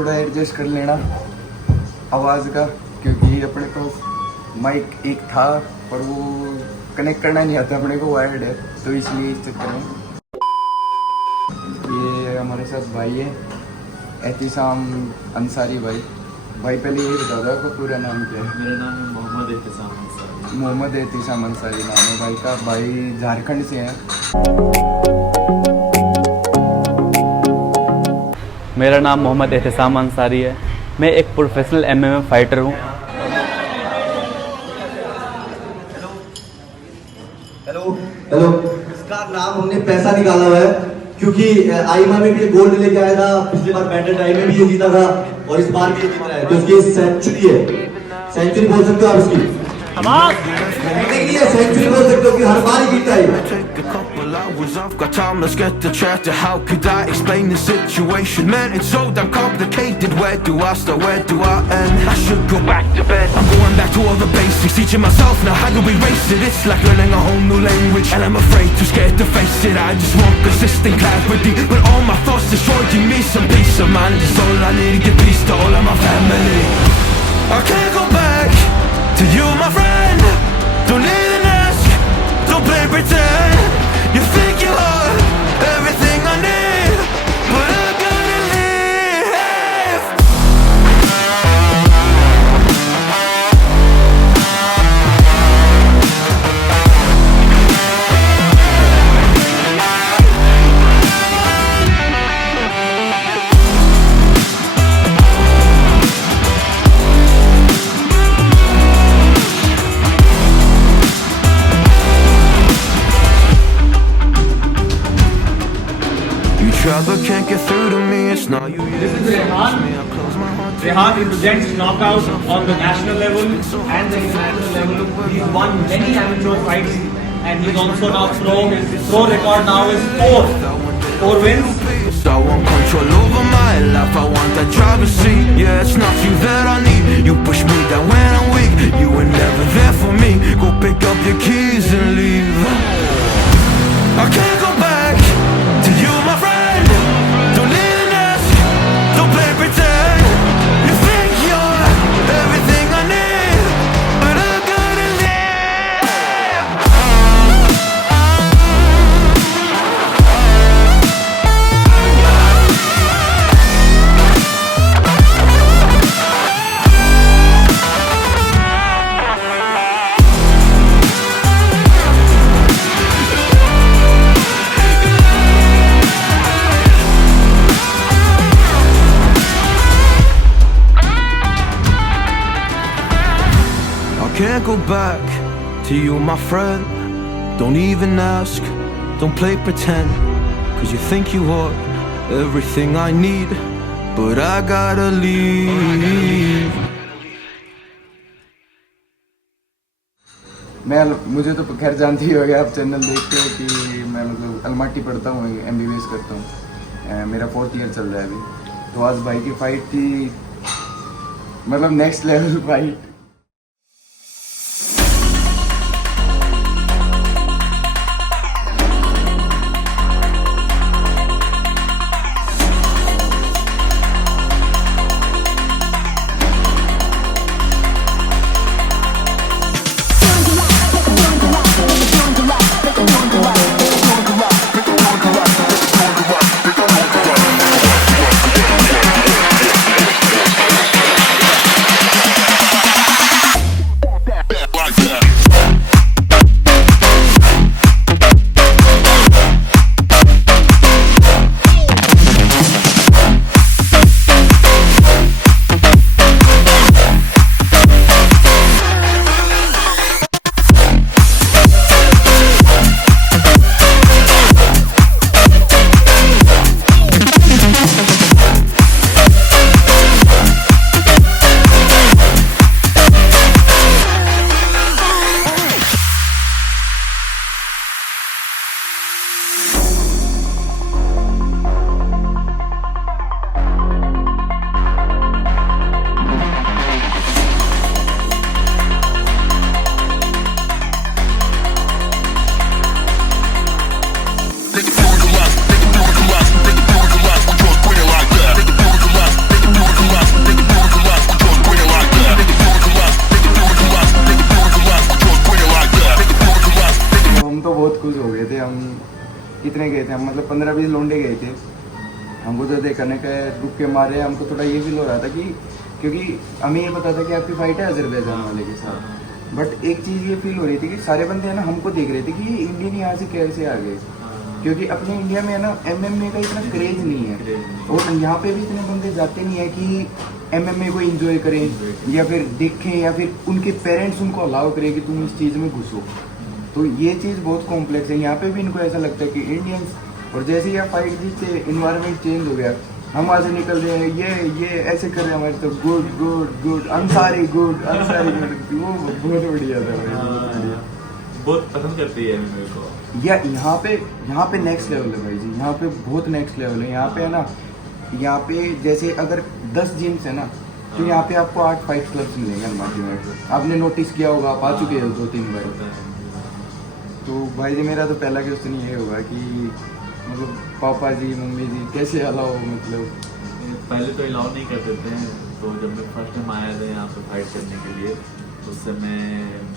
थोड़ा एडजस्ट कर लेना आवाज़ का, क्योंकि अपने पास माइक एक था पर वो कनेक्ट करना नहीं आता अपने को, वायर्ड है, तो इसलिए इस चक्कर में। ये हमारे साथ भाई है एहतिसाम अंसारी भाई। भाई पहले ये बता दो आपका पूरा नाम क्या है? मेरा नाम है मोहम्मद एहतिसाम अंसारी। मोहम्मद एहतिसाम अंसारी नाम है भाई का। भाई झारखंड से हैं। मेरा नाम मोहम्मद एहतिसाम अंसारी है। मैं एक प्रोफेशनल MMA फाइटर हूँ। हेलो, इसका नाम हमने पैसा निकाला हुआ है क्योंकि आईमा में भी गोल्ड लेके आया था, पिछली बार बैटल टाइम में भी ये जीता था और इस बार भी ये जीत रहा है, तो इसकी सेंचुरी है। सेंचुरी बोल सकते हो आप इसकी? सेंचुरी बोल सकते हो कि हर बार ही जीतता है। I've got time, let's get the chatter. How could I explain the situation? Man, it's so damn complicated. Where do I start, where do I end? I should go back to bed. I'm going back to all the basics, teaching myself now how to erase it. It's like learning a whole new language, and I'm afraid, too scared to face it. I just want consistent clarity, but all my thoughts destroying me. Some peace of mind is all I need to give peace to all of my family. I can't go back to you, my friend. Don't even ask, don't play pretend. You think you are everything I need, but I gotta leave. Try but can't get through to me. It's not you. This is Rehan. Rehan represents knockout on the national level and the international level. He's won many amateur fights and he's also now pro. His pro record now is four wins. I want control over my life. I want that driver's seat. Yeah, it's not you that I need. You push me down when I'm weak. You were never there for me. Go pick up your keys and leave. I can't go back to you, my friend. Can't go back to you, my friend. Don't even ask, don't play pretend. Cause you think you are everything I need, but I gotta leave. मुझे तो खैर जानती ही होगी, आप channel देखते हो कि मैं मतलब अलमाटी पढ़ता हूँ, MBBS करता हूँ, मेरा 4th ईयर चल रहा है अभी। तो आज भाई की फाइट थी, मतलब नेक्स्ट लेवल फाइट। थे हम, कितने गए थे हम, मतलब 15-20 लोंडे गए थे। हमको तो देखने का रुक के मारे, हमको थोड़ा ये फील हो रहा था कि क्योंकि हमें ये पता था कि आपकी फाइट है अजरबैजान वाले के साथ, बट एक चीज़ ये फील हो रही थी कि सारे बंदे है ना हमको देख रहे थे कि ये इंडियन यहाँ से कैसे आ गए, क्योंकि अपने इंडिया में है ना MMA का इतना क्रेज नहीं है, और यहाँ पे भी इतने बंदे जाते नहीं है कि MMA को एंजॉय करें या फिर देखें या फिर उनके पेरेंट्स उनको अलाउ करें कि तुम इस चीज़ में घुसो। तो ये चीज़ बहुत कॉम्प्लेक्स है, यहाँ पे भी इनको ऐसा लगता है कि इंडियंस, और जैसे ही फाइट जीते इन्वायरमेंट चेंज हो गया, हम वहाँ से निकल रहे हैं, ये ऐसे कर रहे हैं हमारे, तो good good good Ansari good, वो बहुत बढ़िया था भाई, बहुत पसंद करती है मेरे को। या यहाँ पे नेक्स्ट लेवल है भाई जी, यहाँ पे बहुत नेक्स्ट लेवल है। यहाँ पे है ना, यहाँ पे जैसे अगर 10 जिम्स है ना, तो यहाँ पे आपको 8 फाइट क्लब्स मिलेंगे अलमाटी में। आपने नोटिस किया होगा, आप आ चुके हो 2-3 बार। तो भाई जी मेरा तो पहला क्वेश्चन ये होगा कि मतलब पापा जी मम्मी जी कैसे अलाउ, मतलब पहले तो अलाउ नहीं करते थे, तो जब मैं फर्स्ट टाइम आया था यहाँ पे फाइट करने के लिए, उस समय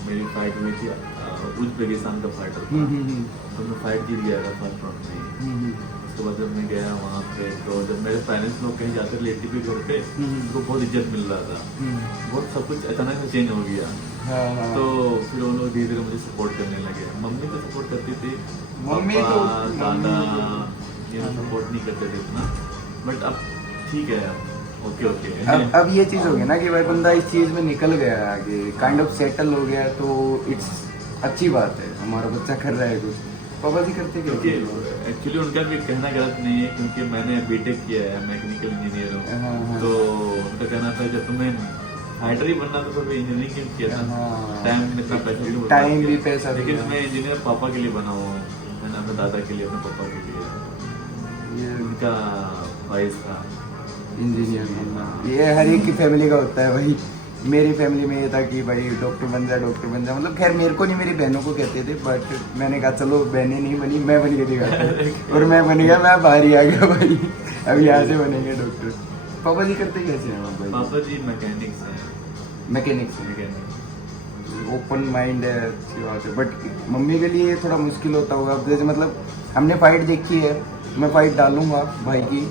मेरी फाइट हुई थी उज्बेकिस्तान का फाइटर था, तो मैं फाइट जीत गया था फर्स्ट राउंड में। उसके बाद जब मैं गया वहाँ पे, तो जब मेरे पेरेंट्स लोग कहीं जाते रिलेटिव के घर पे, उनको बहुत इज्जत मिल रहा था, बहुत सब कुछ अचानक से चेंज हो गया। तो फिर उन लोग धीरे धीरे मुझे सपोर्ट करने लगे। मम्मी तो सपोर्ट करती थी, मम्मी पापा, तो दादा ये सपोर्ट नहीं करते थे इतना, बट अब ठीक है, ओके ओके। अब ये चीज़ हो गई ना कि भाई बंदा इस चीज़ में निकल गया है आगे, काइंड ऑफ सेटल हो गया, तो इट्स अच्छी बात है, हमारा बच्चा कर रहा है कुछ। पापा जी करते क्या? एक्चुअली उनका भी कहना गलत नहीं है, क्योंकि मैंने बीटेक किया है, मैकेनिकल इंजीनियर हूँ, तो उनका कहना था जब तुम्हें फाइटर ही बनना तो फिर इंजीनियरिंग क्यों किया था, टाइम इतना पैसा क्यों, टाइम भी पैसा, लेकिन मैं इंजीनियर पापा के लिए बना हूँ, मैंने अपने दादा के लिए, अपने पापा के लिए, ये उनका ख्वाहिश था इंजीनियर बनना। ये हर एक की फैमिली का होता है भाई। मेरी फैमिली में ये था कि भाई डॉक्टर बन जा, डॉक्टर बन जा, मतलब खैर मेरे को नहीं, मेरी बहनों को कहते थे, बट मैंने कहा चलो बहनें नहीं बनी, मैं बन के दिखाता और मैं बन गया, मैं बाहर ही आ गया भाई, अब यहाँ से बनेंगे डॉक्टर। पापा जी करते कैसे हैं? पापा जी मैकेनिक्स हैं, मैकेनिक्स, ओपन माइंड है, अच्छी बात है, बट मम्मी के लिए थोड़ा मुश्किल होता होगा। अब जैसे मतलब हमने फाइट देखी है, मैं फाइट डालूंगा भाई की,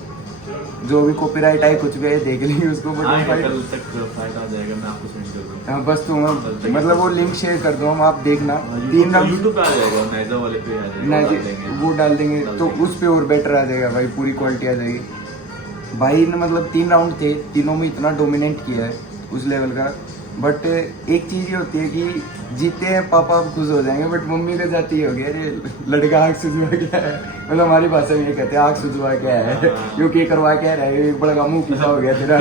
जो भी कॉपीराइट आए कुछ भी आए देख लेंगे उसको, बट फाइट कल तक फाइट आ जाएगा, मैं आपको सेंड कर दूंगा। हाँ बस तुम मतलब वो लिंक शेयर कर दो, हम आप देखना, 3 राउंड यूट्यूब पे आ जाएगा, नाइजा वाले पे आ जाएगा, ना वो डाल देंगे तो उस पे और बेटर आ जाएगा भाई, पूरी क्वालिटी आ जाएगी। भाई ने मतलब 3 राउंड थे, तीनों में इतना डोमिनेट किया है उस लेवल का, बट एक चीज ये होती है कि जीते हैं पापा आप खुश हो जाएंगे, बट मम्मी का जाती हो गया, अरे लड़का आग सुझवा क्या है, मतलब हमारी भाषा में ये कहते हैं आग सुझवा क्या है, क्योंकि करवा क्या रहा है, बड़ा मुंह पीछा हो गया तेरा।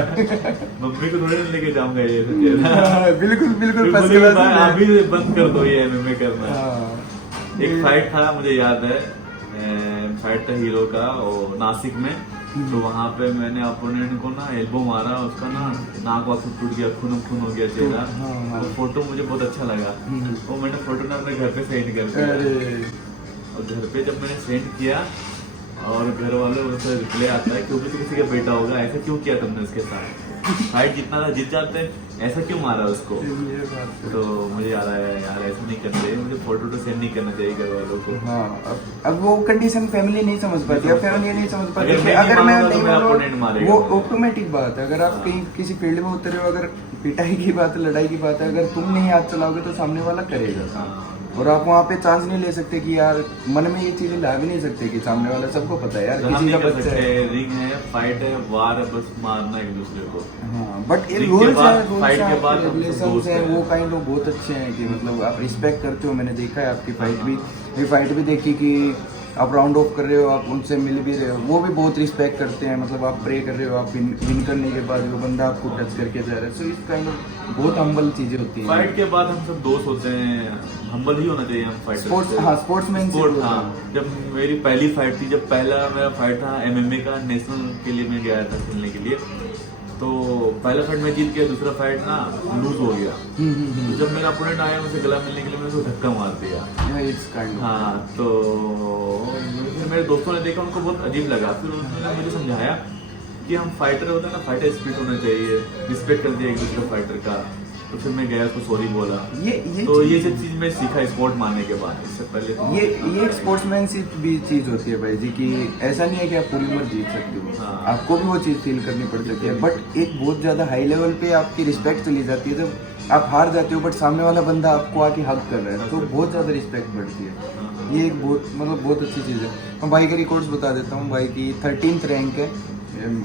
मम्मी को थोड़ी लेके जाऊंगा ये बिल्कुल बिल्कुल आप भी बंद कर दो ये MMA करना। एक फाइट था मुझे याद है, फाइट था हीरो का और नासिक में, तो वहाँ पे मैंने अपोनेंट को ना एल्बो मारा, उसका ना नाक वाक टूट गया, खून हो गया चेहरा, वो फोटो मुझे बहुत अच्छा लगा, वो मैंने फोटो ना अपने घर पे सेंड कर दिया, और घर पे जब मैंने सेंड किया और घर वालों से रिप्लाई आता है क्योंकि किसी का बेटा होगा, ऐसा क्यों किया तुमने उसके साथ, फाइट जितना था जीत जाते, ऐसा क्यों मारा उसको। तो मुझे याद आया यार ऐसा नहीं करना चाहिए, मुझे फोटो तो सेंड नहीं करना चाहिए घर वालों को। हाँ, अब वो कंडीशन फैमिली नहीं समझ पाती, अब फैमिली नहीं समझ पाती, अगर मैं नहीं, वो ऑटोमेटिक बात है, अगर आप कहीं किसी फील्ड में उतरे हो, अगर पिटाई की बात है, लड़ाई की बात है, अगर तुम नहीं हाथ चलाओगे तो सामने वाला करेगा, और आप वहाँ पे चांस नहीं ले सकते कि यार मन में ये चीजें ला भी नहीं सकते कि सामने वाला, सबको पता है यार किसी का बच्चा है, रिंग है, फाइट है, वार है, बस मारना एक दूसरे को। हाँ, बट ये रूल्स है, रेगुलेशंस है, वो काइंड ऑफ बहुत अच्छे हैं कि मतलब आप रिस्पेक्ट करते हो। मैंने देखा है आपकी फाइट भी देखी कि आप राउंड ऑफ कर रहे हो, आप उनसे मिल भी रहे हो, वो भी बहुत रिस्पेक्ट करते हैं, मतलब आप प्रे कर रहे हो, आप विन करने के बाद वो बंदा आपको टच करके जा रहा है, सो इस काइंड ऑफ बहुत हम्बल चीजें होती हैं। फाइट के बाद हम सब दोस्त होते हैं, हम्बल ही होना चाहिए हम फाइटर। स्पोर्ट्समैन। हाँ, जब मेरी पहली फाइट थी, जब पहला मेरा फाइट था MMA का, नेशनल के लिए मैं गया था खेलने के लिए, तो पहला फाइट मैं जीत गया, दूसरा फाइट ना लूज हो गया, तो जब मेरा अपोनेंट आया मुझे गला मिलने के लिए, मैंने उसको धक्का मार दिया। हाँ, तो फिर मेरे दोस्तों ने देखा, उनको बहुत अजीब लगा, फिर उन्होंने मुझे समझाया कि हम फाइटर होते हैं ना, फाइटर स्पिरिट होना चाहिए, रिस्पेक्ट करते हैं एक दूसरे फाइटर का, तो फिर मैं गया, उसको सॉरी बोला। ये तो ये सब चीज मैं सीखा स्पोर्ट मारने के बाद। इससे पहले तो ये एक स्पोर्ट्समैनशिप भी चीज होती है भाई जी, कि ऐसा नहीं है कि आप पूरी उम्र जीत सकते हो, हाँ। आपको भी वो चीज फील करनी पड़ सकती है। बट एक बहुत ज्यादा हाई लेवल पे आपकी रिस्पेक्ट चली जाती है जब आप हार जाते हो, बट सामने वाला बंदा आपको आके हक कर रहा है, तो बहुत ज्यादा रिस्पेक्ट बढ़ती है। ये एक बहुत अच्छी चीज है। मैं भाई के रिकॉर्ड्स बता देता हूँ। भाई की 13th रैंक है।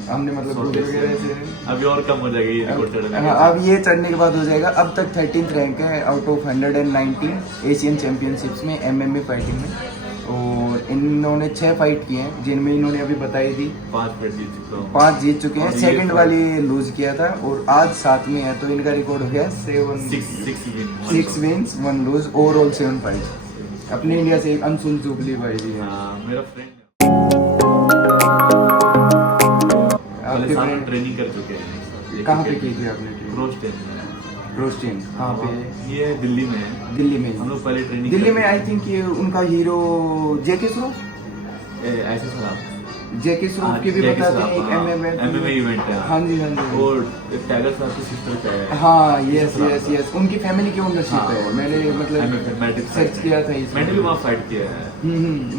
हमने मतलब Google वगैरह से अभी और कम हो जाएगा ये रिकॉर्ड चढ़ने के हाँ, बाद। अब ये चढ़ने के बाद हो जाएगा। अब तक 13th रैंक है आउट ऑफ 119 एशियन चैंपियनशिप्स में MMA फाइटिंग में। और इन्होंने 6 फाइट किए हैं, जिनमें इन्होंने अभी बताई थी 5 फाइट जीत चुका हूँ। 5 जीत चुके हैं। और ये सेकंड fight- वाली लूज किया था और आज 7 में है, तो इनका रिकॉर्ड हो गया 6 विन्स 1 लूज, ओवरऑल 7 फाइट। अपने इंडिया से अंशुल जुबली भाई जी हैं। हाँ, मेरा फ्रेंड आपके साथ friend- ट्रेनिंग कर चुके हैं। कहाँ पे की थी आपने? क्रोस्टेन में। रोस्टिंग कहाँ पे? ये दिल्ली में है। दिल्ली में। हम लोग पहले ट्रेनिंग दिल्ली में आई थिंक ये उनका हीरो जेके श्रॉफ ऐसे सर जेके श्रॉफ की भी बताते हैं एक MMA इवेंट है। हाँ जी हाँ जी। और टाइगर साहब की सिस्टर का है। हाँ यस उनकी फैमिली की ओनरशिप हाँ, है। मैंने मतलब सर्च किया था इसमें। मैंने भी वहाँ फाइट किया है।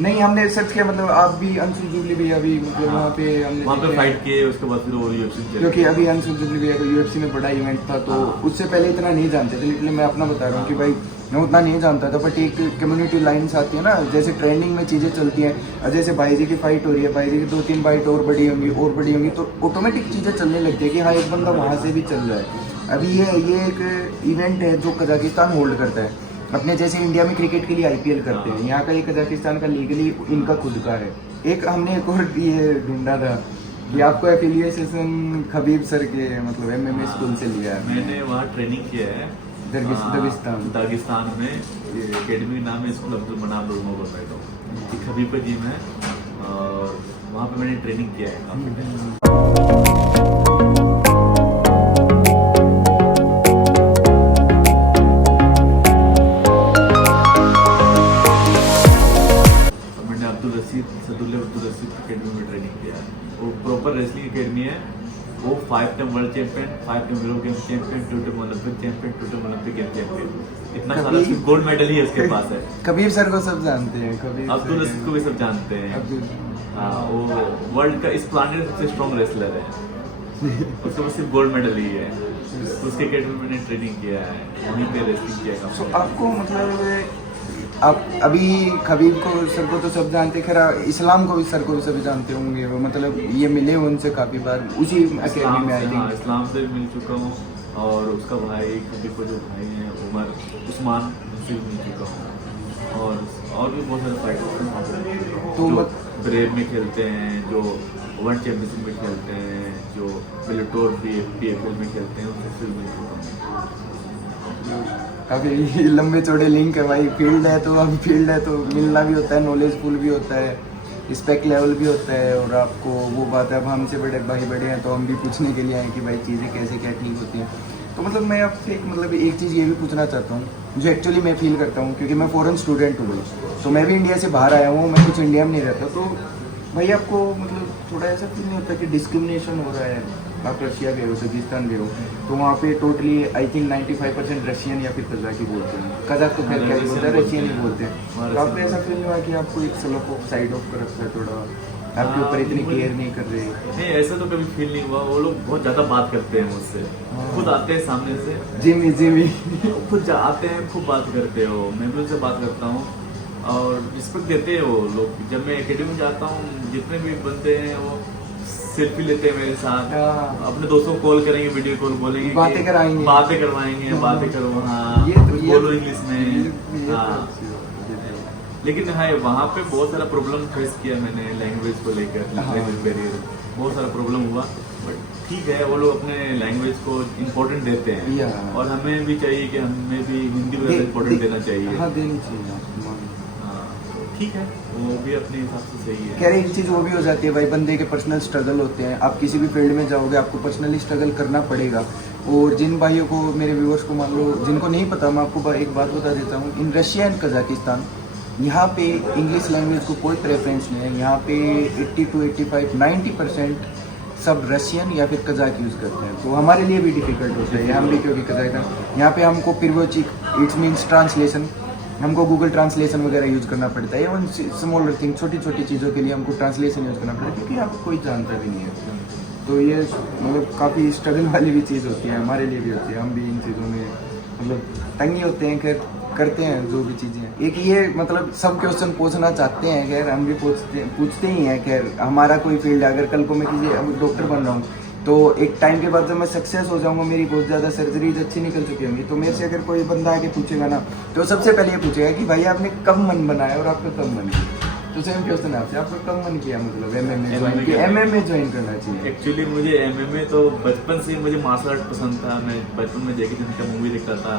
नहीं हमने सर्च किया, मतलब आप भी अंशुल जुबली भैया भी मतलब वहाँ पे हमने वहाँ पे देखे फाइट हैं। किए, उसके बाद फिर वो UFC क्योंकि अभी अंशुल जुबली भैया का UFC में बड़ा इवेंट था, तो हाँ। उससे पहले इतना नहीं जानते थे। इसलिए मैं अपना बता रहा हूँ कि भाई मैं उतना नहीं जानता था, बट एक कम्युनिटी लाइन्स आती है ना, जैसे ट्रेंडिंग में चीज़ें चलती हैं। और जैसे भाई जी की फाइट हो रही है, भाई जी की 2-3 फाइट और बड़ी होंगी, तो ऑटोमेटिक चीज़ें चलने लगती है कि हाँ एक बंदा वहाँ से भी चल रहा है। अभी ये एक इवेंट है जो कजाकिस्तान होल्ड करता है। अपने जैसे इंडिया में क्रिकेट के लिए IPL करते हैं, यहाँ का ये कजाकिस्तान का लीगली इनका खुद का है। एक हमने एक और ये ढूंढा था कि आपको एफिलिएशन खबीब सर के मतलब MMA स्कूल से लिया है। मैंने वहाँ ट्रेनिंग किया है दागिस्तान में। ये एकेडमी नाम है स्कूल अब्दुल मनाब रोड खबीब का जिम है, और वहाँ पे मैंने ट्रेनिंग किया है काफी टाइम। मैंने अब्दुल रशीद अकेडमी में ट्रेनिंग किया है। वो प्रॉपर रेसलिंग अकेडमी है। वो 5 time world champion, 5 time euro game champion, 2 time Olympic champion, 2 time Olympic game champion. इतना सारा सिर्फ गोल्ड मेडल ही है उसके पास है। कबीर सर को सब जानते हैं। कबीर अब्दुल सर रशीद को भी सब जानते हैं। अब्दुल- हाँ, वो वर्ल्ड का इस प्लानेट सबसे स्ट्रॉन्ग रेसलर है। उसके पास सिर्फ गोल्ड मेडल ही है। उसके अकेडमी में मैंने ट्रेनिंग किया है, वहीं पे रेसलिंग किया है। So, आपको मतलब आप अभी खबीब को सर को तो सब जानते, खैर इस्लाम को भी सर को भी सभी जानते होंगे। वो मतलब ये मिले उनसे काफी बार उसी अकेडमी में आई हाँ, थिंक। इस्लाम से भी मिल चुका हूँ, और उसका भाई खबीब को जो भाई है उस्मान, उनसे भी मिल चुका हूँ। और भी बहुत सारे फाइटर्स तो जो ब्रेव में खेलते हैं, जो वर्ल्ड चैंपियनशिप में खेलते हैं, जो बेलाटोर PFL में खेलते हैं, उनसे भी मिल चुका हूँ। काफी लंबे चौड़े लिंक है भाई। फील्ड है तो मिलना भी होता है, नॉलेजफुल भी होता है, रिस्पेक्ट लेवल भी होता है। और आपको वो बात है, अब हमसे बड़े भाई बड़े हैं तो हम भी पूछने के लिए आए कि भाई चीज़ें कैसे क्या ठीक होती हैं। तो मतलब मैं आपसे एक चीज़ ये भी पूछना चाहता हूँ, जो एक्चुअली मैं फील करता हूँ, क्योंकि मैं फॉरेन स्टूडेंट हूँ, तो मैं भी इंडिया से बाहर आया हूँ, मैं कुछ इंडिया में नहीं रहता। तो भाई आपको मतलब थोड़ा ऐसा फील नहीं होता कि डिस्क्रिमिनेशन हो रहा है? आप रशिया गए हो, कजाकिस्तान गए हो, तो वहाँ पे टोटली आई थिंक 95% रशियन या फिर कजाकी बोलते हैं। कजाक तो खैर क्या ही बोलते हैं, रशियन ही बोलते हैं। तो आपको ऐसा फील नहीं हुआ कि आपको एक स्लोप ऑफ साइड ऑफ कर रखा है, थोड़ा आपके ऊपर इतनी केयर नहीं कर रहे? नहीं, ऐसा तो कभी फील नहीं हुआ। वो लोग बहुत ज्यादा बात करते हैं मुझसे, खुद आते हैं सामने से, जिमी खुद आते हैं, खूब बात करते हो। मैं भी उनसे बात करता हूँ और रिस्पेक्ट देते हैं वो लोग। जब मैं एकेडमी में जाता हूँ, जितने भी बंदे हैं वो सेल्फी लेते हैं मेरे साथ, अपने दोस्तों को कॉल करेंगे, वीडियो कॉल, बोलेंगे बातें कराएंगे, बातें करवाएंगे, बातें करो, हाँ बोलो इंग्लिश में। हाँ, लेकिन हाँ वहाँ पे बहुत सारा प्रॉब्लम फेस किया मैंने लैंग्वेज को लेकर, लैंग्वेज बैरियर, बहुत सारा प्रॉब्लम हुआ। बट ठीक है, वो लोग अपने लैंग्वेज को इम्पोर्टेंट देते हैं, और हमें भी चाहिए कि हमें भी हिंदी को इम्पोर्टेंट देना चाहिए। हाँ, देनी चाहिए। ठीक है, वो भी अपने हिसाब से सही है। कह रहे एक चीज़ वो भी हो जाती है भाई, बंदे के पर्सनल स्ट्रगल होते हैं। आप किसी भी फील्ड में जाओगे, आपको पर्सनली स्ट्रगल करना पड़ेगा। और जिन भाइयों को, मेरे व्यूअर्स को मान लो जिनको नहीं पता, मैं आपको एक बात बता देता हूँ। इन रशिया एंड कजाकिस्तान, यहाँ पे इंग्लिश लैंग्वेज को कोई प्रेफरेंस नहीं है। यहाँ पे 80 to 85, 90% सब रशियन या फिर कजाक यूज़ करते हैं, तो हमारे लिए भी डिफिकल्ट होता है। हम भी क्योंकि कजाक है, यहाँ पे हमको पिरवोचिक इट्स मीन्स ट्रांसलेशन, हमको गूगल ट्रांसलेशन वगैरह यूज़ करना पड़ता है। इवन स्मॉलर थिंग, छोटी छोटी चीज़ों के लिए हमको ट्रांसलेशन यूज़ करना पड़ता है, क्योंकि आपको कोई जानता भी नहीं है। तो ये मतलब काफ़ी स्ट्रगल वाली भी चीज़ होती है, हमारे लिए भी होती है। हम भी इन चीज़ों में मतलब तंगी होते हैं, खैर करते हैं जो भी चीज़ें हैं। एक ये मतलब सब क्वेश्चन पूछना चाहते हैं, खैर हम भी पूछते ही हैं। खैर हमारा कोई फील्ड है, अगर कल को मैं किसी अब डॉक्टर बन रहा हूँ, तो एक टाइम के बाद जब मैं सक्सेस हो जाऊंगा, मेरी बहुत ज़्यादा सर्जरीज अच्छी निकल चुकी होंगी, तो मेरे से अगर कोई बंदा आके पूछेगा ना, तो सबसे पहले ये पूछेगा कि भाई आपने कब मन बनाया और आपका कब मन किया। तो सेम क्वेश्चन आपसे, आपका कब मन किया मतलब MMA ज्वाइन करना चाहिए? एक्चुअली मुझे MMA तो बचपन से ही मुझे मार्शल आर्ट पसंद था। मैं बचपन में जैकी चैन का मूवी देखता था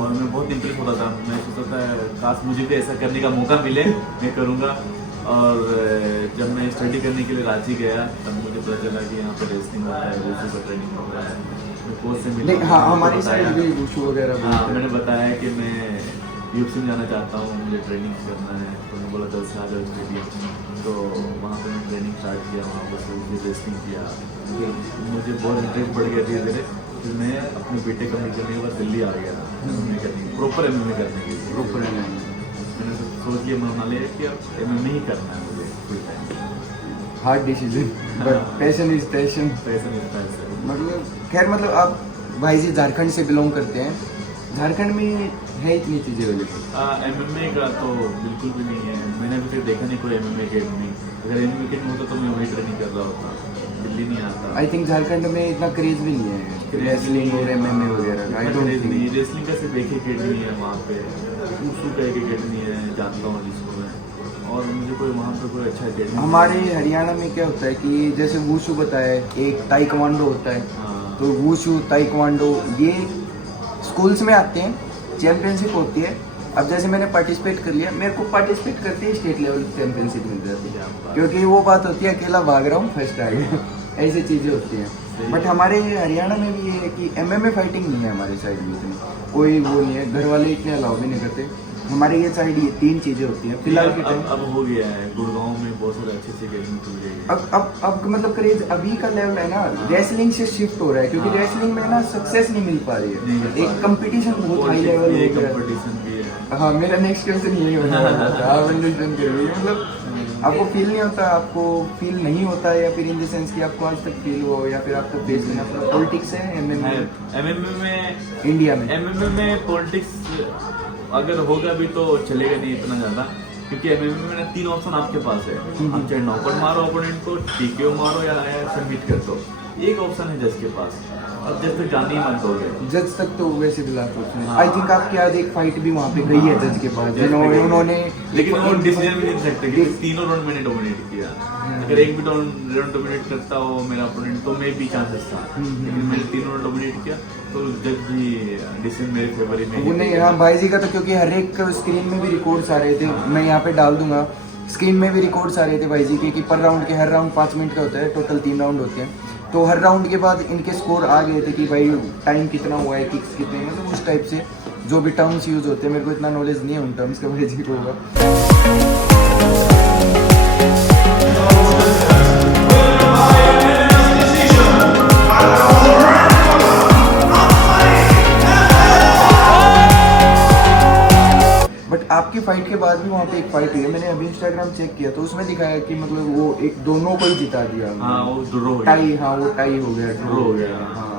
और मैं बहुत इंटरेस्ट होता था। मैं सोचता था काश मुझे भी ऐसा करने का मौका मिले, मैं करूँगा। और जब मैं स्टडी करने के लिए रांची गया, तब मुझे पता चला कि यहाँ पर रेसलिंग होता है, वूशू का ट्रेनिंग होता है। मैं कोच से मिला, हाँ हमारी साइड भी वूशू वगैरह। हाँ, मैंने बताया कि मैं UFC में जाना चाहता हूँ, मुझे ट्रेनिंग करना है। तो मैं बोला 10 से आ जाओ स्टेडियम। तो वहाँ पे मैं ट्रेनिंग स्टार्ट किया, वहाँ पर फिर रेसलिंग किया। मुझे बहुत इंटरेस्ट बढ़ गया धीरे धीरे। फिर मैं अपने बेटे का करने के बाद दिल्ली आ गया MMA करने, प्रॉपर MMA करने के लिए। प्रॉपर MMA मैंने सोच लिया, मन बना लिया कि अब MMA ही करना है मुझे full time. Hard decision, but passion is passion. पैसा मिलता है सर। मतलब खैर मतलब आप भाई जी झारखंड से बिलोंग करते हैं, झारखंड में है इतनी चीज़ें अवेलेबल? MMA का तो बिल्कुल भी नहीं है। मैंने अभी तक देखा नहीं कोई MMA अकेडमी। अगर MMA अकेडमी होता तो मैं वही ट्रेनिंग कर रहा होता, दिल्ली नहीं आता। आई थिंक झारखंड में इतना क्रेज भी नहीं है रेसलिंग और MMA वगैरह का। आई डोंट थिंक रेसलिंग का सिर्फ एक ही अकेडमी है वहाँ पे, वूशू का एक अकेडमी है, जानता हूँ जिसको मैं। और मुझे कोई वहाँ पे कोई अच्छा अकेडमी। हमारे हरियाणा में क्या होता है कि जैसे वूशू बताया, एक ताइक्वांडो होता है, हाँ। तो वूशू ताइक्वांडो ये स्कूल्स में आते हैं, चैंपियनशिप होती है। अब जैसे मैंने पार्टिसिपेट कर लिया, मेरे को पार्टिसिपेट करते ही स्टेट लेवल चैंपियनशिप मिल जाती है, क्योंकि वो बात होती है अकेला भाग रहा हूँ फर्स्ट आ गया। ऐसी चीज़ें होती हैं। बट हमारे हरियाणा में भी ये है कि MMA फाइटिंग नहीं है हमारे साइड में, इतनी कोई वो नहीं है, घर वाले इतने अलाउ भी नहीं करते। हमारे ये साइड ये 3 चीज़ें होती हैं फिलहाल के टाइम। अब हो गया है, गुड़गांव में बहुत सारे अच्छे अच्छे अकेडमी खुल गए हैं। अब मतलब क्रेज अभी का लेवल है ना, रेसलिंग से शिफ्ट हो रहा है, क्योंकि रेसलिंग में ना सक्सेस नहीं मिल पा रही है। एक कंपटीशन बहुत हाई लेवल हो गया। कंपटीशन भी है। हाँ, मेरा नेक्स्ट क्वेश्चन यही होने वाला था। आप अंडरस्टैंड करिए, मतलब आपको फील नहीं होता, आपको फील नहीं होता, या फिर इन द सेंस कि आपको आज तक फील हो, या फिर आपको फेस करना पड़ा? पॉलिटिक्स है MMA में, इंडिया में? MMA में पॉलिटिक्स अगर होगा भी तो चलेगा नहीं इतना ज्यादा, क्योंकि MMA में ना 3 ऑप्शन आपके पास है। आप चाहे नॉकआउट मारो ओपोनेंट को, TKO मारो या सबमिट कर दो। एक ऑप्शन है जज के पास, अब जज तक जाने ही मत दोगे। जज तक तो वैसे भी लास्ट ऑप्शन है। आई थिंक आपकी आज एक फाइट भी वहाँ पे गई है जज के पास, जिन्होंने उन्होंने, लेकिन वो डिसीजन भी नहीं सकते कि तीनों राउंड मैंने डोमिनेट किया। अगर एक भी राउंड डोमिनेट करता हो मेरा ओपोनेंट तो मैं भी चांसेस था, लेकिन मैंने 3 राउंड डोमिनेट किया, तो जज भी डिसीजन मेरे फेवर में वो नहीं। हाँ, भाई जी का तो क्योंकि हर एक स्क्रीन में भी रिकॉर्ड्स आ रहे थे, मैं यहाँ पे डाल दूंगा, स्क्रीन में भी रिकॉर्ड्स आ रहे थे भाई जी के, कि पर राउंड के हर राउंड 5 मिनट का होता है, टोटल 3 राउंड होते हैं। तो हर राउंड के बाद इनके स्कोर आ गए थे कि भाई टाइम कितना हुआ है, किक्स कितने, मतलब उस टाइप से जो भी टर्म्स यूज होते हैं, मेरे को इतना नॉलेज नहीं है उन टर्म्स का, भाई जी को होगा। बट आपकी फाइट के बाद भी वहाँ पे एक फाइट हुई है, मैंने अभी इंस्टाग्राम चेक किया तो उसमें दिखाया कि मतलब वो एक दोनों को ही जिता दिया। हाँ, वो ड्रॉ हो गया। टाई, हाँ वो टाई हो गया, ड्रॉ हो गया। हाँ।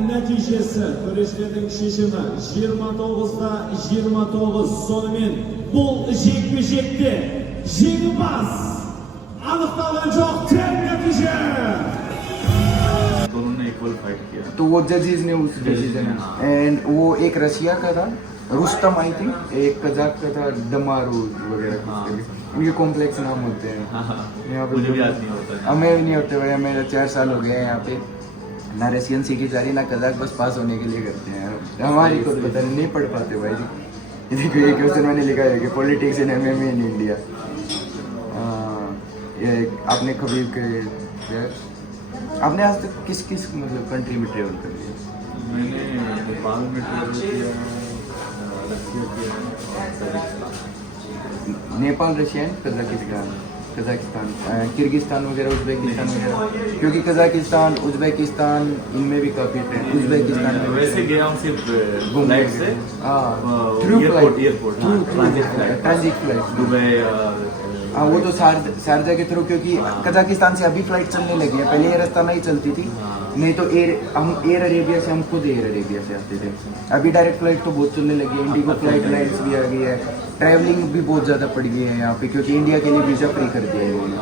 Нәтижесі төрештердің шешімі 29-да 29, сонымен бұл жекпе-жекте жеңімпаз анықталған жоқ. Тең нәтиже. दोनों ने इक्वल फाइट किया, तो वो जजेस ने उस डिसीजन, एंड वो एक रशिया का था रुस्तम आई थिंक, एक कजाक का था डमारू वगैरह कुछ करके। इनके कॉम्प्लेक्स नाम होते हैं यहाँ पे। मुझे भी याद नहीं होता है। हमें भी नहीं होते भाई, मेरा 4 साल हो गए हैं यहाँ पे, ना रशियन सीखी जा रही ना कजाक, बस पास होने के लिए करते हैं। हमारी को तो पता नहीं पढ़ पाते भाई जी। ये देखो ये क्वेश्चन मैंने लिखा है कि politics in MMA in India. ये आपने खबीब के, आपने आज तक किस किस मतलब कंट्री में ट्रेवल कर लिया? मैंने नेपाल में ट्रेवल किया, रशिया किया और Kazakhstan. Nepal, Russia and Kazakhstan. Kazakhstan, Kyrgyzstan वगैरह, उज़्बेकिस्तान वगैरह, क्योंकि कजाकिस्तान, उज़्बेकिस्तान इनमें भी काफ़ी ट्रेंड, उज़्बेकिस्तान में वैसे गया हूँ सिर्फ फ्लाइट से, through flight, airport, transit flight, Dubai. हाँ वो तो शारजा के थ्रू, क्योंकि कजाकिस्तान से अभी फ्लाइट चलने लगी है, पहले एयर अस्ताना ही चलती थी, नहीं तो हम एयर अरेबिया से, हम खुद एयर अरेबिया से आते थे। अभी डायरेक्ट फ्लाइट तो बहुत चलने लगी है, इंडिगो फ्लाइट लाइन्स भी आ गई है, ट्रैवलिंग भी बहुत ज़्यादा पड़ गई है यहाँ पे, क्योंकि इंडिया के लिए वीज़ा फ्री कर दिया है इन्होंने।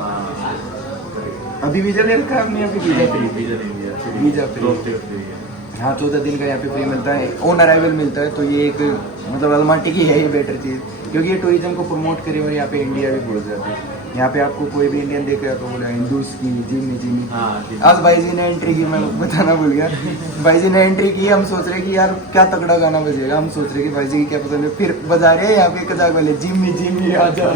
अभी वीज़ा ले रखा है हमने, अभी वीज़ा फ्री, वीज़ा फ्री। हाँ 14 दिन का यहाँ पे फ्री मिलता है, ऑन अराइवल मिलता है, तो ये एक मतलब अलमाटी की है ये बेटर चीज़, क्योंकि ये टूरिज्म को प्रमोट करे और यहाँ पे इंडिया भी भूल जाते हैं। यहाँ पे आपको कोई भी इंडियन देख रहा तो बोला हिंदूस की जिमी। आज भाई जी ने एंट्री की, मैं बताना भूल गया, भाई जी ने एंट्री की, हम सोच रहे कि यार क्या तगड़ा गाना बजेगा, हम सोच रहे कि भाई जी की क्या पसंद है, फिर बजा रहे हैं यहाँ पे कजाक वाले जिमी आजा।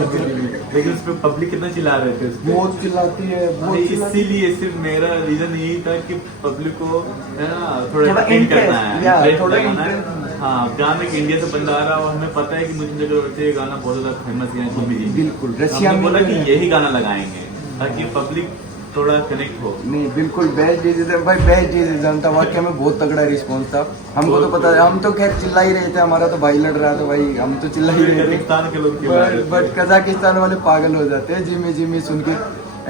लेकिन उस पर पब्लिक कितना चिल्ला रहे थे, बहुत चिल्लाती है, इसीलिए सिर्फ मेरा रीजन यही था कि पब्लिक को है ना थोड़ा थोड़ा entertain करना है, interest, थोड़ा लगाना है। interest। हाँ गाना एक इंडिया से बंदा आ रहा है और हमें पता है कि मुझे जगह ये गाना बहुत ज्यादा फेमस है जिमी जी, बिल्कुल, रशिया हमने में बोला तो कि है। यही गाना लगाएंगे ताकि पब्लिक थोड़ा कनेक्ट हो। नहीं बिल्कुल बेस्ट डिसीजन भाई, बेस्ट डिसीजन था, वाकई में बहुत तगड़ा रिस्पॉन्स था। हमको तो पता है, हम तो खैर चिल्ला ही रहे थे, हमारा तो भाई लड़ रहा था भाई, हम तो चिल्ला ही रहे थे, कजाकिस्तान के लोग चिल्ला रहे थे। बट कजाकिस्तान वाले पागल हो जाते हैं जिमी सुन के।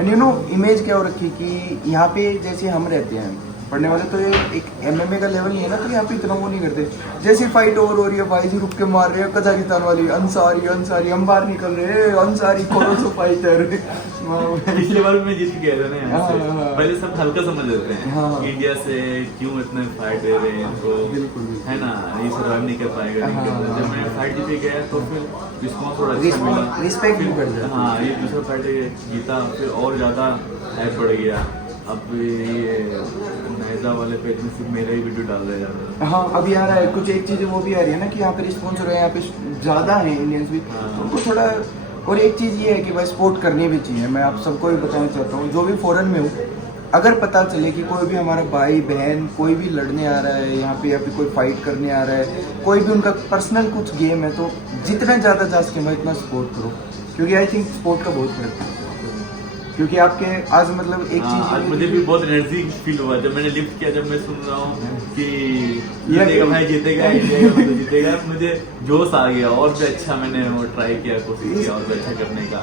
एंड यू नो इमेज क्या हो रखी कि यहाँ पे जैसे हम रहते हैं पढ़ने वाले, तो ये एक MMA का लेवल नहीं है ना, तो यहाँ पे इतना वो नहीं करते। जैसे फाइट ओवर हो रही है, भाई जी रुक के मार रहे हैं कजाकिस्तान वाली, अंसारी हम बाहर निकल रहे हैं, अंसारी कौन सा फाइटर। पिछली बार भी मैं जीत गया था ना यहाँ से। हाँ। पहले सब हल्का समझ लेते हैं, हाँ। इंडिया से क्यों इतने फाइट दे रहे हैं इनको, बिल्कुल। है ना, ये सर्वाइव नहीं कर पाएगा। हाँ। जब मैं फाइट जीते गया तो फिर रिस्पॉन्स थोड़ा अच्छा मिला, रिस्पेक्ट भी बढ़ जाता है। हाँ ये दूसरा फाइट जीता, फिर और ज्यादा हाइप बढ़ गया। अब ये नैजा वाले पेज में सिर्फ मेरा ही वीडियो डाल रहे हैं। हाँ अभी आ रहा है कुछ, एक चीज़ वो भी आ रही है ना कि यहाँ पे रिस्पॉन्स हो रहा है, यहाँ पे ज़्यादा है इंडियंस भी, तो उनको थोड़ा। और एक चीज़ ये है कि भाई सपोर्ट करनी भी चाहिए। मैं आप सबको भी बताना चाहता हूँ, जो भी फॉरेन में हो, अगर पता चले कि कोई भी हमारा भाई बहन कोई भी लड़ने आ रहा है यहाँ पे, या फिर कोई फाइट करने आ रहा है, कोई भी उनका पर्सनल कुछ गेम है, तो जितना ज़्यादा जा सके मैं इतना सपोर्ट करो, क्योंकि आई थिंक सपोर्ट का बहुत फर्क है। क्योंकि आपके आज मतलब एक चीज आज मुझे भी बहुत एनर्जी फील हुआ जब मैंने लिफ्ट किया, जब मैं सुन रहा हूँ कि जीतेगा भाई, जीतेगा इंडिया मतलब जीतेगा, मुझे जोश आ गया और भी अच्छा मैंने वो ट्राई किया, कोशिश किया और भी अच्छा करने का।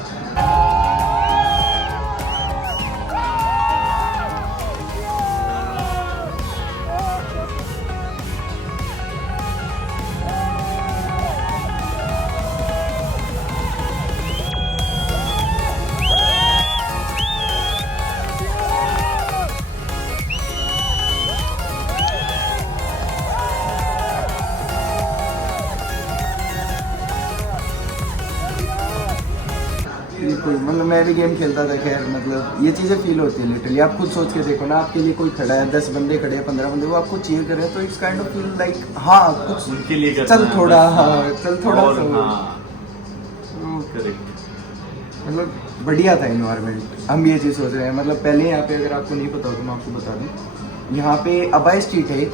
बिल्कुल, मतलब मैं भी गेम खेलता था, खैर मतलब ये चीज़ें फील होती है लिटरली। आप खुद सोच के देखो ना, आपके लिए कोई खड़ा है, 10 बंदे खड़े हैं, 15 बंदे, वो आपको चीयर कर रहे हैं, तो it's kind of feel like हाँ कुछ उनके लिए करना चल है, थोड़ा, बस। हाँ चल थोड़ा और सा हाँ, करेक्ट। मतलब बढ़िया था इन्वायरमेंट। हम ये चीज़ सोच रहे हैं, मतलब पहले यहाँ पे अगर आपको नहीं पता हो तो मैं आपको बता दूँ, यहाँ पे अबाई स्ट्रीट है,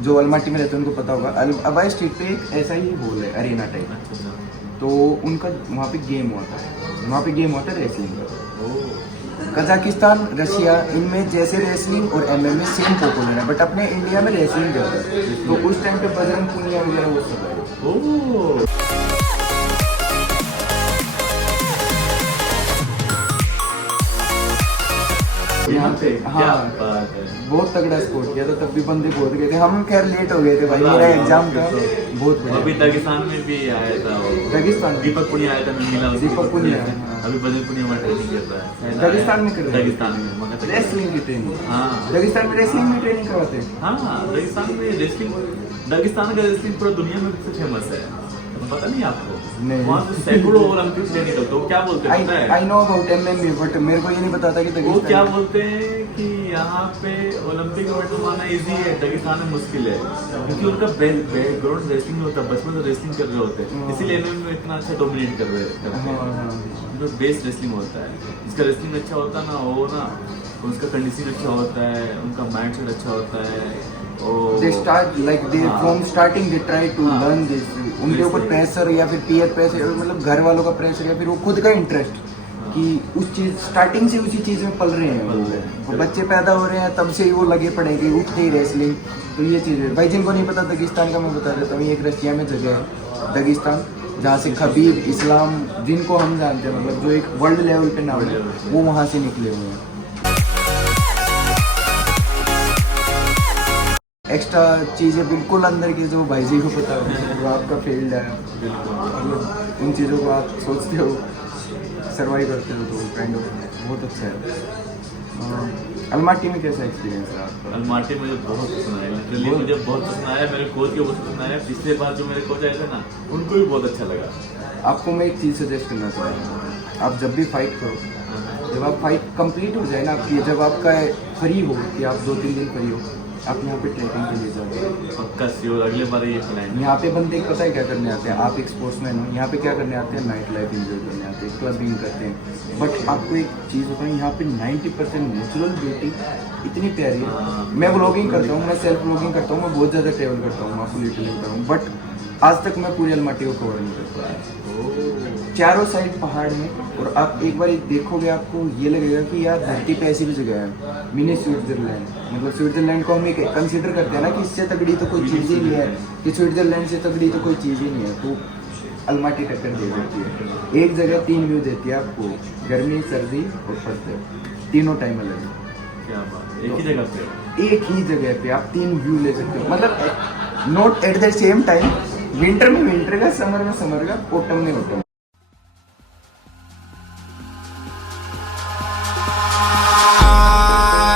जो अलमाटी में रहते हैं उनको पता होगा। अबाई स्ट्रीट पे एक ऐसा ही हॉल है, अरेना टाइप, तो उनका वहाँ पे गेम होता है, वहाँ पे गेम होता है रेसलिंग का। कजाकिस्तान, रशिया, इनमें जैसे रेसलिंग और MMA सेम पॉपुलर है, बट अपने इंडिया में रेसलिंग ज़्यादा है। तो उस टाइम पे बजरंग पुनिया वगैरह वो सब है। ओह यहाँ पे हाँ, क्या बात है। बहुत तगड़ा स्पोर्ट किया था, तब भी बंदे बहुत गए थे, हम खैर लेट हो गए थे भाई, मेरा एग्जाम था। बहुत बढ़िया। अभी दागिस्तान में भी आया था वो, दागिस्तान में? दीपक पुनिया आया था, मैं मिला उसको। दीपक पुनिया, हाँ। अभी बजरंग पुनिया में ट्रेनिंग कर रहा है दागिस्तान में कर रहा है? दागिस्तान में मगर रेसलिंग की ट्रेनिंग? हाँ दागिस्तान में रेसलिंग में ट्रेनिंग करवाते हैं? हाँ दागिस्तान में रेसलिंग, दागिस्तान का रेसलिंग पूरा दुनिया में सबसे फेमस है, पता नहीं आपको? नहीं। वहाँ से सैकड़ों ओलंपिक्स लेने तो क्या बोलते हैं पता है? I know about MMA, but मेरे को ये नहीं पता था कि वो दागिस्तान क्या बोलते हैं कि यहाँ पे ओलंपिक मेडल पाना इजी है, दागिस्तान में मुश्किल है, क्योंकि उनका बैकग्राउंड रेसलिंग में होता है, बचपन से रेसलिंग कर रहे होते हैं, इसीलिए MMA में इतना अच्छा डोमिनेट कर रहे हैं। जो बेस रेसलिंग होता है, जिसका रेसलिंग अच्छा होता है ना, वो ना उसका कंडीशन अच्छा होता है, उनका माइंडसेट अच्छा होता है। They start like they हाँ। from starting they try to हाँ। learn this। उनके ऊपर प्रेशर या फिर पीयर प्रेशर, मतलब घर वालों का प्रेशर या फिर वो खुद का इंटरेस्ट, कि उस चीज स्टार्टिंग से उसी चीज में पल रहे हैं वो बच्चे पैदा हो रहे हैं तब से ही वो लगे पड़ेंगे उठते ही रेसलिंग। तो ये चीज़ है भाई, जिनको नहीं पता दगिस्तान का मैं बता देता हूँ। एक रशिया में जगह है दगिस्तान, जहाँ से खबीब इस्लाम जिनको हम जानते हैं, मतलब जो एक वर्ल्ड लेवल पे नाम है, वो वहाँ से निकले हुए हैं। एक्स्ट्रा चीज़ें बिल्कुल अंदर की जो भाई जी को पता है, वो आपका फील्ड है, मतलब उन चीज़ों को आप सोचते हो, सर्वाइव करते हो, तो काइंड ऑफ बहुत अच्छा है। अलमाटी में कैसा एक्सपीरियंस है आपका? अलमाटी मुझे बहुत पसंद आया, लिटरली मुझे बहुत पसंद आया, मेरे कोच को बहुत पसंद आया। पिछले बार जो मेरे कोच आए थे ना, उनको भी बहुत अच्छा लगा। आपको मैं एक चीज़ सजेस्ट करना चाहूँगा, आप जब भी फाइट करो, जब आप फाइट कंप्लीट हो जाए ना आपकी, जब आपका फ्री हो कि आप 2-3 दिन फ्री हो, आप यहाँ पे ट्रैकिंग के लिए जाओ। पक्का श्योर, अगले बार ये प्लान। यहाँ पे बंदे पता है क्या करने आते हैं, आप एक स्पोर्ट्समैन हो, यहाँ पे क्या करने आते हैं, नाइट लाइफ एंजॉय करने आते हैं, क्लबिंग करते हैं। बट आपको एक चीज़ बताऊँ, यहाँ पे 90% नेचुरल ब्यूटी इतनी प्यारी है। मैं व्लॉगिंग करता हूँ, मैं सेल्फ व्लॉगिंग करता हूँ, मैं बहुत ज़्यादा ट्रैवल करता हूँ, आपको लिटरली बता रहा हूँ, बट आज तक मैं पूरी अलमाटी को कवर नहीं कर पाया। चारों साइड पहाड़ में, और आप एक बार देखोगे आपको ये लगेगा कि यार धरती पे ऐसी भी जगह है, मिनी स्विट्जरलैंड। मतलब स्विट्जरलैंड को हम एक कंसिडर करते हैं ना कि इससे तगड़ी तो कोई चीज़ ही नहीं है, कि स्विट्जरलैंड से तगड़ी तो कोई चीज़ ही नहीं है, तो अलमाटी टक्कर दे देती है। एक जगह 3 व्यू देती है आपको, गर्मी, सर्दी और फर्स्ट, तीनों टाइम अलग है। क्या बात, एक ही जगह पे, एक ही जगह पे आप 3 व्यू ले सकते हो, मतलब not at the same time, winter में विंटर का, समर में समर का, ऑटम में autumn.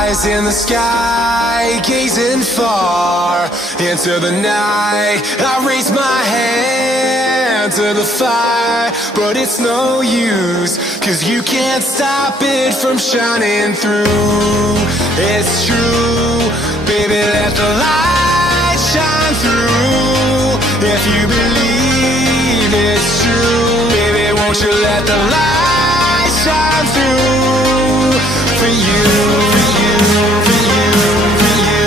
Eyes in the sky, gazing far into the night. I raise my hand to the fire, but it's no use, 'cause you can't stop it from shining through. It's true, baby, let the light shine through. If you believe it's true, baby, won't you let the light shine through for you, for you, for you, for you,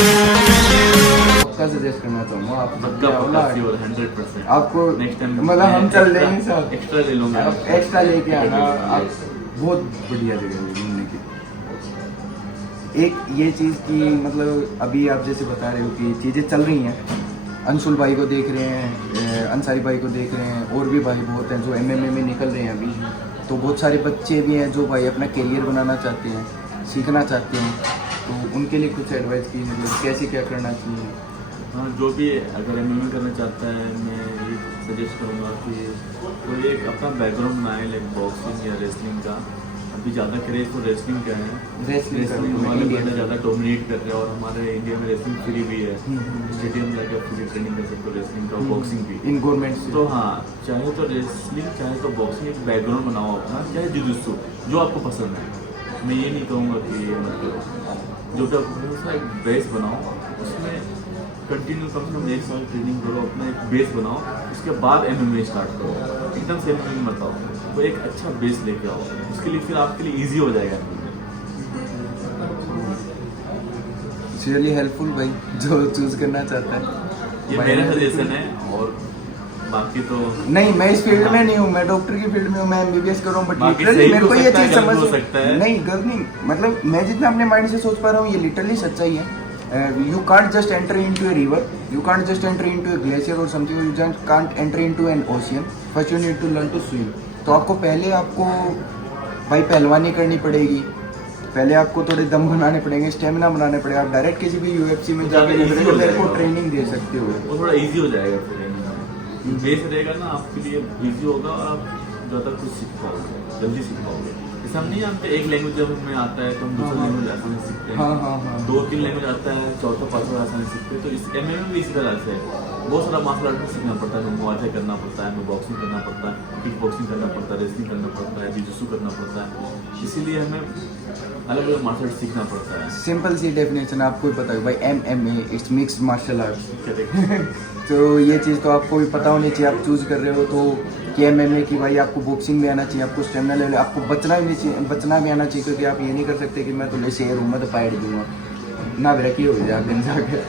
for you. पक्का suggest करना चाहूँगा आप जब पक्का जाओ पक्का ना, sure, 100%। आपको नेक्स्ट टाइम मतलब हम चल देंगे साथ, एक्स्ट्रा ले लूँगा, आप एक्स्ट्रा लेके आना। आप बहुत बढ़िया जगह है घूमने की। एक ये चीज़ की, मतलब अभी आप जैसे बता रहे हो कि चीज़ें चल रही हैं, अंशुल भाई को देख रहे हैं, अंसारी भाई को देख रहे हैं, और भी भाई बहुत हैं जो MMA में निकल रहे हैं अभी, तो बहुत सारे बच्चे भी हैं जो भाई अपना करियर बनाना चाहते हैं, सीखना चाहते हैं, तो उनके लिए कुछ एडवाइस की, मतलब कैसे क्या करना चाहिए? हाँ, जो भी अगर MMA करना चाहता है, मैं ये सजेस्ट करूँगा कि कोई एक अपना बैकग्राउंड बनाए, लाइक बॉक्सिंग या रेसलिंग का। अभी ज़्यादा क्रेज तो रेसलिंग का है, रेसलिंग हमारे बंदे ज़्यादा डोमिनेट कर रहे हैं, और हमारे इंडिया में रेसलिंग फ्री भी है, स्टेडियम जाकर फ्री ट्रेनिंग कर सकते हो रेसलिंग का, बॉक्सिंग भी इन गवर्नमेंट से। तो हाँ, चाहे तो रेसलिंग, चाहे तो बॉक्सिंग, एक बैकग्राउंड बनाओ अपना, चाहे जुजुत्सु, जो आपको पसंद है। मैं ये नहीं कहूँगा कि मतलब जो भी आपको पसंद है उसका एक बेस बनाओ, उसमें कंटिन्यू कम से कम 1 साल ट्रेनिंग करो, अपना एक बेस बनाओ, उसके बाद MMA स्टार्ट करो। एकदम से MMA मत आओ, तो एक अच्छा बेस लेके आओ, उसके लिए फिर आपके लिए इजी हो जाएगा। रियली हेल्पफुल भाई, जो चूज करना चाहता है। ये भाई मेरा ने सजेशन है, और बाकी तो नहीं, मैं इस फील्ड में नहीं हूँ, मैं डॉक्टर की फील्ड में हूँ, मैं MBBS कर रहा हूँ, बट बाकी लिटरली सही मेरे हो को ये सकता है, चीज़ गलत समझ हो सकता है। नहीं, गलत नहीं, मतलब मैं जितना अपने माइंड से सोच पा रहा हूँ, ये लिटरली सच्चाई है। You can't just enter into a river, you can't just enter into a glacier or something, you just can't enter into an ocean. First you need to learn to swim. तो आपको भाई पहलवानी करनी पड़ेगी, पहले आपको थोड़े दम बनाने पड़ेंगे, स्टेमिना बनाने पड़ेगा। आप डायरेक्ट किसी भी UFC में जाके मेरे को ट्रेनिंग दे सकते हो, वो थोड़ा इजी हो जाएगा। फिर बेस रहेगा ना, आपके लिए इजी होगा, और आप ज़्यादा कुछ सीख पाओगे, जल्दी सीख पाओगे। जैसे हम नहीं जानते, एक लैंग्वेज जब हमें आता है तो हम दूसरा लैंग्वेज आसानी से सीखते हैं। हाँ। 2-3 लैंग्वेज आता है, चौथा पाँचवा आसानी से सीखते हैं। तो इस MMA में भी इसी तरह से है, बहुत सारा मार्शल आर्ट में सीखना पड़ता है, हमें मुआवजा करना पड़ता है, हमें बॉक्सिंग करना पड़ता है, किक बॉक्सिंग करना पड़ता है, रेसलिंग करना पड़ता है, जिजुत्सु करना पड़ता है। इसीलिए हमें अलग अलग मार्शल आर्ट सीखना पड़ता है। सिंपल सी डेफिनेशन आपको भी पता है भाई, MMA it's mixed martial arts. Correct. तो ये चीज़ तो आपको भी पता होनी चाहिए, आप चूज़ कर रहे हो तो कि MMA की भाई आपको बॉक्सिंग भी आना चाहिए, आपको स्टेमिना लेवल, आपको बचना भी चाहिए, बचना भी आना चाहिए, क्योंकि आप ये नहीं कर सकते कि मैं तो ले शेर हूँ, मैं तो पाइट दूंगा ना, बेरकी हो जाए दिन जाकर।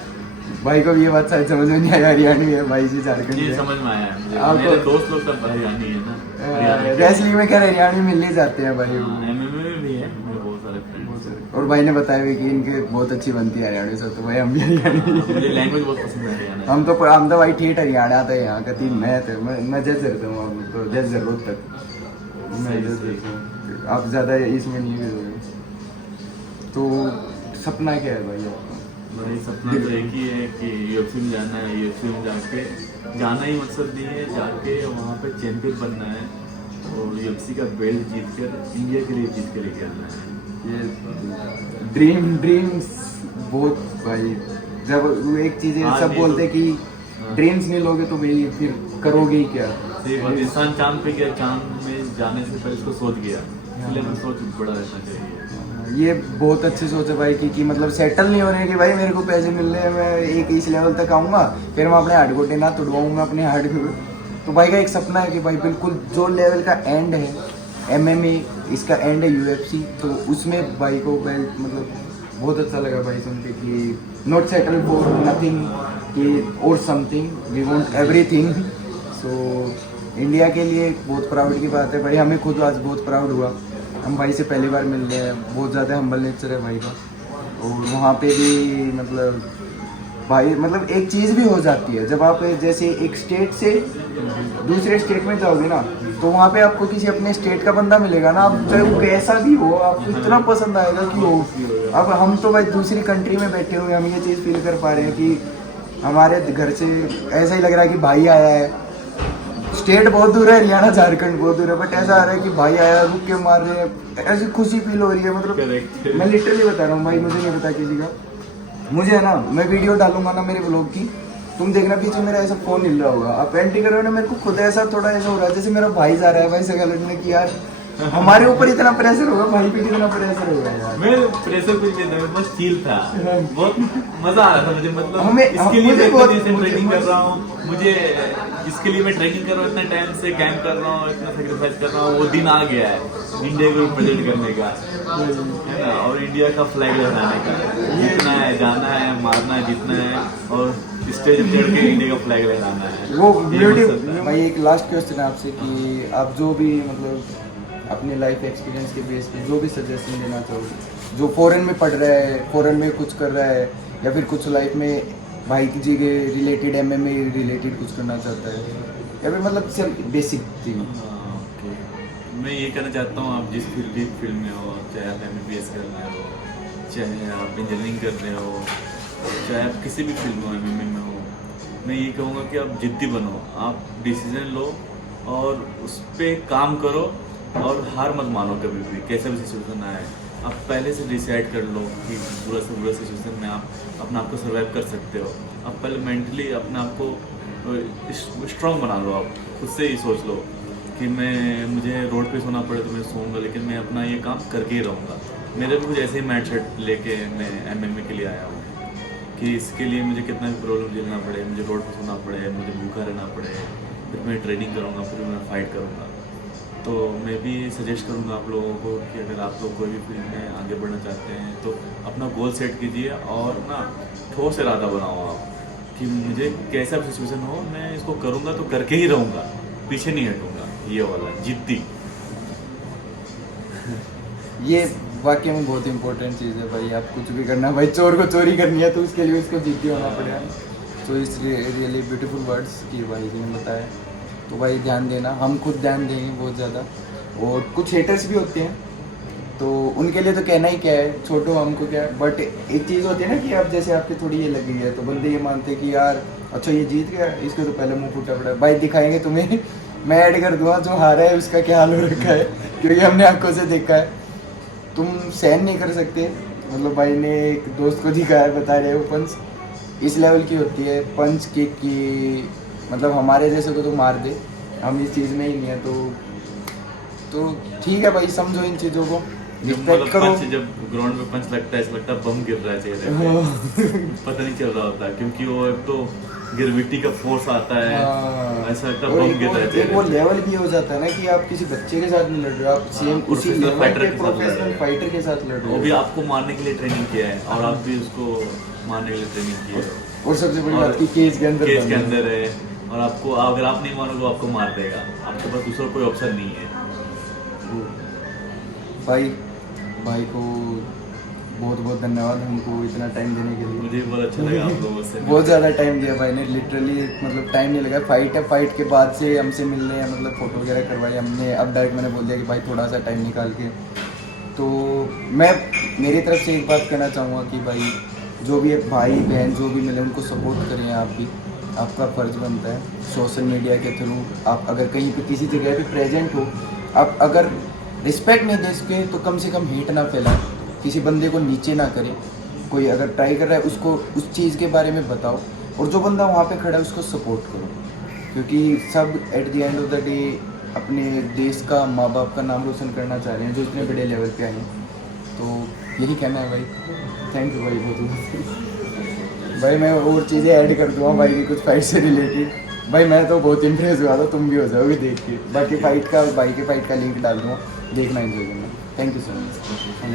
भाई को भी ये बात शायद समझ में नहीं आई, हरियाणी है भाई जी, झारखंड ये है। समझ में आया है मुझे, आपको- मेरे दोस्त लोग सब हरियाणी है ना। रेसलिंग में क्या हरियाणी मिल ही जाते हैं भाई। MMA में भी है मेरे बहुत सारे फ्रेंड्स। और भाई ने बताया भी कि इनके बहुत अच्छी बनती है हरियाणी से, तो भाई हम भी हरियाणी। मुझे लैंग्वेज बहुत पसंद है हरियाणा। हम तो भाई ठेठ हरियाणा आता है यहाँ का 3 मैं थे, मैं जज करता हूँ अब तो, जज जरूरत तक मैं जज करता हूँ, आप ज़्यादा इसमें नहीं करोगे। तो सपना क्या है भाई आपका? भाई सपना तो एक ही है कि UFC में जाना है। UFC में जाके जाना ही मकसद नहीं है, जाके वहाँ पे चैंपियन बनना है और UFC का बेल्ट जीत कर इंडिया के लिए जीत के लेके आना है। ये ड्रीम्स बहुत भाई, जब वो एक चीज़ है हाँ, सब ये बोलते तो- कि हाँ। ड्रीम्स नहीं लोगे तो भाई फिर करोगे ही क्या? सही बात, इंसान चांद पे गया, चांद में जाने से पहले उसको सोच गया, इसलिए हमें सोच बड़ा रहना चाहिए। ये बहुत अच्छी सोच है भाई कि मतलब सेटल नहीं हो रहे हैं कि भाई मेरे को पैसे मिल रहे हैं, मैं एक इस लेवल तक आऊँगा, फिर मैं अपने हार्ड गोटे ना तोड़वाऊँगा अपने हार्ड को। तो भाई का एक सपना है कि भाई बिल्कुल जो लेवल का एंड है MMA, इसका एंड है UFC, तो उसमें भाई को बेल्ट मतलब बहुत अच्छा लगा भाई सुन के कि नॉट सेटल फॉर नथिंग कि और something, we want everything. So India के लिए बहुत प्राउड की बात है भाई, हमें खुद आज बहुत प्राउड हुआ, हम भाई से पहली बार मिल रहे हैं, बहुत ज़्यादा हम्बल नेचर है भाई का। और वहाँ पे भी मतलब भाई मतलब एक चीज़ भी हो जाती है जब आप जैसे एक स्टेट से दूसरे स्टेट में जाओगे ना, तो वहाँ पे आपको किसी अपने स्टेट का बंदा मिलेगा ना, आप चाहे वो कैसा भी हो आपको इतना पसंद आएगा कि हो। अब हम तो भाई दूसरी कंट्री में बैठे हुए हम ये चीज़ फील कर पा रहे हैं कि हमारे घर से ऐसा ही लग रहा है कि भाई आया है। स्टेट बहुत दूर है, हरियाणा झारखंड बहुत दूर है, बट ऐसा आ रहा है कि भाई आया, रुक के मार रहे हैं, ऐसी खुशी फील हो रही है। मतलब Correct. मैं लिटरली बता रहा हूँ भाई, मुझे नहीं पता किसी का, मुझे है ना, मैं वीडियो डालूंगा ना मेरे ब्लॉग की, तुम देखना पीछे मेरा ऐसा फोन हिल रहा होगा, आप एंट्री करोगे ना, मेरे को खुद ऐसा थोड़ा ऐसा हो रहा है जैसे मेरा भाई जा रहा है भाई सगा लड़ने की। यार हमारे ऊपर इतना प्रेशर होगा, भाई पे कितना प्रेशर होगा यार। मैं प्रेशर कुछ नहीं था, बस चिल था, बहुत मजा आ रहा था मुझे। मतलब इसके लिए मुझे मैं बहुत- इतने दिन से मुझे- ट्रेनिंग कर रहा हूँ, मुझे इसके लिए मैं ट्रेनिंग कर रहा हूँ, इतना टाइम से कैंप कर रहा हूँ, इतना सेक्रीफाइस कर रहा हूँ, वो दिन आ गया है इंडिया को रिप्रेजेंट करने का, है ना, और इंडिया का फ्लैग लहराने का। जीतना है, जाना है, मारना है, जीतना है और स्टेज पे चढ़ के इंडिया का फ्लैग लहराना है। वो ये ब्यूटी मकसद है। भाई। एक लास्ट क्वेश्चन है आपसे कि आप जो भी मतलब अपने लाइफ एक्सपीरियंस के बेस पे जो भी सजेशन देना चाहोगे, जो फॉरेन में पढ़ रहा है, फॉरेन में कुछ कर रहा है, या फिर कुछ लाइफ में भाई जी के रिलेटेड MMA रिलेटेड कुछ करना चाहता है, या फिर मतलब सिर्फ बेसिक थिंग। हाँ, ओके। मैं ये कहना चाहता हूँ, आप जिस फील्ड में हो, चाहे आप MBBS कर रहे हो, चाहे आप इंजीनियरिंग कर रहे हो, चाहे आप किसी भी फील्ड में हो, MMA में हो, मैं ये कहूँगा कि आप जिद्दी बनो, आप डिसीजन लो और उस पर काम करो और हार मत मानो कभी भी, कैसा भी सिचुएशन आए। आप पहले से डिसाइड कर लो कि बुरा से बुरा सिचुएशन में आप अपने आप को सर्वाइव कर सकते हो। आप पहले मेंटली अपने आप को स्ट्रॉन्ग बना लो, आप खुद से ही सोच लो कि मुझे रोड पे सोना पड़े तो मैं सोऊंगा, लेकिन मैं अपना ये काम करके ही रहूँगा। मेरे भी कुछ ऐसे ही माइंड सेट लेके मैं MMA के लिए आया हूँ कि इसके लिए मुझे कितना भी प्रॉब्लम झेलना पड़े, मुझे रोड पे सोना पड़े, मुझे भूखा रहना पड़े, फिर मैं ट्रेनिंग करूँगा, फिर मैं फाइट करूँगा। तो मैं भी सजेस्ट करूँगा आप लोगों को कि अगर आप लोग कोई भी फील्ड में आगे बढ़ना चाहते हैं तो अपना गोल सेट कीजिए और ना ठोस इरादा बनाओ आप कि मुझे कैसा भी सिचुएशन हो मैं इसको करूँगा तो करके ही रहूँगा, पीछे नहीं हटूँगा। ये वाला जिद्दी। ये वाकई में बहुत इंपॉर्टेंट चीज़ है भाई। आप कुछ भी करना भाई, चोर को चोरी करनी है तो उसके लिए उसको जिद्दी होना पड़ेगा। तो इस रियली ब्यूटीफुल वर्ड्स की भाई जी ने बताया, तो भाई ध्यान देना, हम खुद ध्यान देंगे बहुत ज़्यादा। और कुछ हेटर्स भी होते हैं तो उनके लिए तो कहना ही क्या है, छोटो हमको क्या है। बट एक चीज़ होती है ना कि आप जैसे आपकी थोड़ी ये लगी है तो बंदे ये मानते हैं कि यार अच्छा ये जीत गया, इसके तो पहले मुंह फूटा पड़ा है। भाई दिखाएंगे तुम्हें, मैं ऐड कर दूंगा जो हारा है उसका क्या हाल हो रखा है, क्योंकि हमने आंखों से देखा है। तुम सहन नहीं कर सकते, मतलब भाई ने एक दोस्त को दिखाया, बता रहे हो पंच इस लेवल की होती है, पंच किक की, मतलब हमारे जैसे को तो मार दे, हम इस चीज़ में ही नहीं है। तो ठीक है भाई, समझो इन चीज़ों को, रिस्पेक्ट करो। जब ग्राउंड में पंच लगता है ऐसा लगता है बम गिर रहा है चेहरे पे, पता नहीं चल रहा होता क्योंकि वो एक तो ग्रेविटी का फोर्स आता है, ऐसा लगता है बम गिर रहा है चेहरे वो पे। लेवल भी हो जाता है ना कि आप किसी बच्चे के साथ नहीं लड़ रहे हो, आप सेम उसी प्रोफेशनल फाइटर के साथ लड़ रहे प्रोफेशनल हो। फाइटर के साथ लड़ रहे वो हो। भी आपको मारने के लिए ट्रेनिंग किया है और आप भी उसको मारने के लिए ट्रेनिंग किए हो। और सबसे बड़ी बात की केज के अंदर केस बंद के है। अंदर है, और आपको अगर आप नहीं मानोगे आपको मार देगा, आपके पास दूसरा कोई ऑप्शन नहीं है। भाई को बहुत बहुत धन्यवाद हमको इतना टाइम देने के लिए। मुझे भी बहुत अच्छा लगा आप लोगों से बहुत ज़्यादा टाइम दिया भाई ने, लिटरली मतलब टाइम नहीं लगा। फाइट है, फाइट के बाद से हमसे मिलने मतलब फ़ोटो वगैरह करवाई हमने। अब डायरेक्ट मैंने बोल दिया कि भाई थोड़ा सा टाइम निकाल के, तो मैं मेरी तरफ से एक बात कहना चाहूँगा कि भाई जो भी भाई बहन जो भी मिले उनको सपोर्ट करें। आप भी, आपका फ़र्ज़ बनता है सोशल मीडिया के थ्रू। आप अगर कहीं पे किसी जगह पे प्रेजेंट हो, आप अगर रिस्पेक्ट नहीं दे सके तो कम से कम हेट ना फैलाएं, किसी बंदे को नीचे ना करें। कोई अगर ट्राई कर रहा है उसको उस चीज़ के बारे में बताओ, और जो बंदा वहाँ पे खड़ा है उसको सपोर्ट करो, क्योंकि सब at the end of the day अपने देश का, माँ बाप का नाम रोशन करना चाह रहे हैं जो इतने बड़े लेवल पे आए हैं। तो यही कहना है भाई। थैंक यू भाई बहुत भाई। मैं और चीज़ें ऐड कर दूँगा भाई की कुछ फाइट से रिलेटेड। भाई मैं तो बहुत इम्प्रेस हुआ था, तुम भी हो जाओगे देख के। बाकी फाइट का, भाई के फाइट का लिंक डाल दूँगा, देखना एंजॉय करना। Thank you so much.